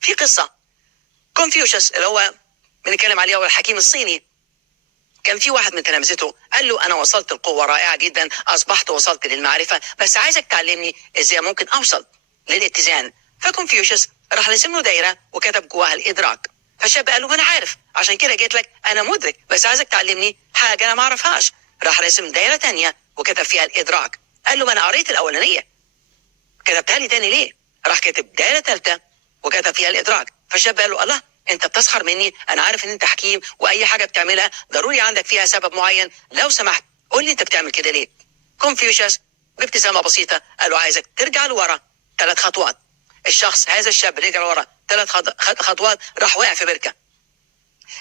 في قصة كونفوشيوس اللي هو بنتكلم عليه هو الحكيم الصيني. كان في واحد من تلامذته قال له انا وصلت لقوة رائعة جدا، اصبحت وصلت للمعرفة، بس عايزك تعلمني ازاي ممكن اوصل للاتزان. فكونفوشيوس راح رسم له دايرة وكتب جواها الادراك. فالشاب قال له ما انا عارف، عشان كده جيت لك، انا مدرك، بس عايزك تعلمني حاجة انا ما اعرفهاش. راح رسم دايرة تانية وكتب فيها الادراك. قال له ما انا قريت الاولانية، كتبتها لي تاني ليه؟ راح كتب دايرة تالتة وكتب فيها الادراك. فالشاب قال له الله، انت بتسخر مني؟ انا عارف ان انت حكيم واي حاجه بتعملها ضروري عندك فيها سبب معين، لو سمحت قول لي انت بتعمل كده ليه. كونفوشيوس بابتسامه بسيطه قال له عايزك ترجع لورا 3 خطوات. هذا الشاب رجع لورا 3 خطوات، راح واقع في بركه.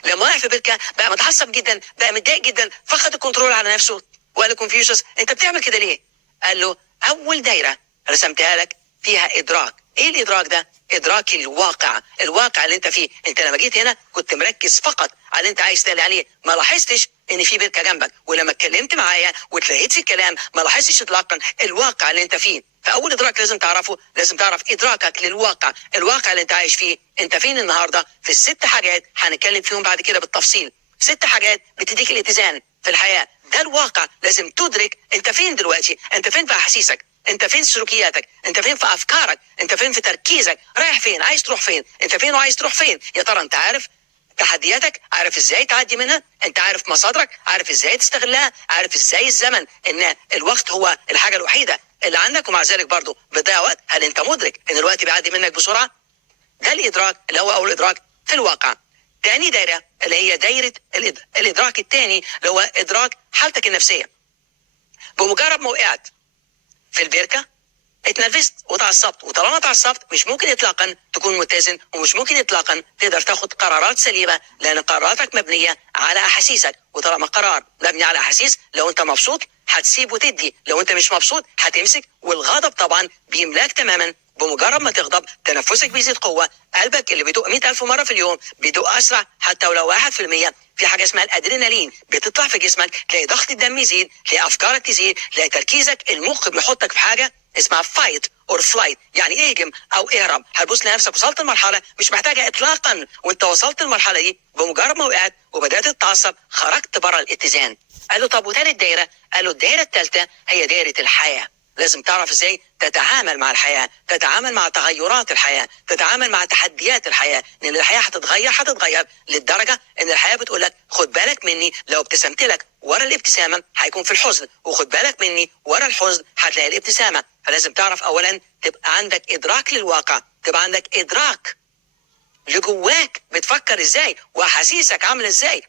لما وقع في بركه بقى متعصب جدا، بقى متضايق جدا، فقد الكنترول على نفسه وقال لكونفوشيوس انت بتعمل كده ليه؟ قال له اول دايره رسمتها لك فيها ادراك. ايه الادراك ده؟ ادراك الواقع، الواقع اللي انت فيه. انت لما جيت هنا كنت مركز فقط على اللي انت عايز تلاقي عليه، ما لاحظتش ان في بركه جنبك، ولما اتكلمت معايا وتلهيت في الكلام ما لاحظتش اطلاقا الواقع اللي انت فيه. فاول ادراك لازم تعرفه، لازم تعرف ادراكك للواقع، الواقع اللي انت عايش فيه. انت فين النهارده؟ في ال6 حاجات هنتكلم فيهم بعد كده بالتفصيل. 6 حاجات بتديك الاتزان في الحياه، ده الواقع. لازم تدرك انت فين دلوقتي، انت فين في احاسيسك، انت فين في سلوكياتك، انت فين في افكارك، انت فين في تركيزك، رايح فين، عايز تروح فين، انت فين وعايز تروح فين. يا ترى انت عارف تحدياتك؟ عارف ازاي تعدي منها؟ انت عارف مصادرك؟ عارف ازاي تستغلها؟ عارف ازاي الزمن ان الوقت هو الحاجه الوحيده اللي عندك، ومع ذلك برضه بتضيع وقت؟ هل انت مدرك ان الوقت بيعدي منك بسرعه؟ ده الادراك اللي هو اول ادراك في الواقع. تاني دايره اللي هي دايره الادراك التاني اللي هو ادراك حالتك النفسيه. بمجرد ما وقعت في البركه اتنرفزت وتعصبت، وطالما اتعصبت مش ممكن اطلاقا تكون متزن، ومش ممكن اطلاقا تقدر تاخد قرارات سليمه، لان قراراتك مبنيه على احاسيسك. وطالما قرار مبني على احاسيس، لو انت مبسوط هتسيب وتدي، لو انت مش مبسوط هتمسك. والغضب طبعا بيملاك تماما. بمجرد ما تغضب تنفسك بيزيد قوه، قلبك اللي بيدق 100,000 مره في اليوم بيدق اسرع، حتى ولو 1%. في حاجه اسمها الادرينالين بتطلع في جسمك، تلاقي ضغط الدم يزيد، تلاقي افكارك تزيد، تلاقي تركيزك، المخ بيحطك في حاجه اسمها فايت اور فلايت، يعني اهجم او اهرب. هتبص لنفسك وصلت لمرحله مش محتاجه اطلاقا، وانت وصلت المرحله دي بمجرد ما وقعت وبدات تتعصب خرجت بره الاتزان. قال له طب وثالث دايره؟ قال له الدايره الثالثه هي دايره الحياه. لازم تعرف ازاي تتعامل مع الحياه، تتعامل مع تغيرات الحياه، تتعامل مع تحديات الحياه، لان الحياه هتتغير للدرجه ان الحياه بتقول لك خد بالك مني، لو ابتسمت لك ورا الابتسامه هيكون في الحزن، وخد بالك مني ورا الحزن هتلاقي الابتسامه. فلازم تعرف اولا تبقى عندك ادراك للواقع، تبقى عندك ادراك لجواك بتفكر ازاي واحاسيسك عامله ازاي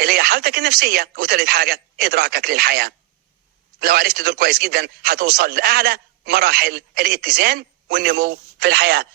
اللي هي حالتك النفسيه. وثالث حاجه ادراكك للحياه. لو عرفت دول كويس جدا هتوصل لاعلى مراحل الاتزان والنمو في الحياه.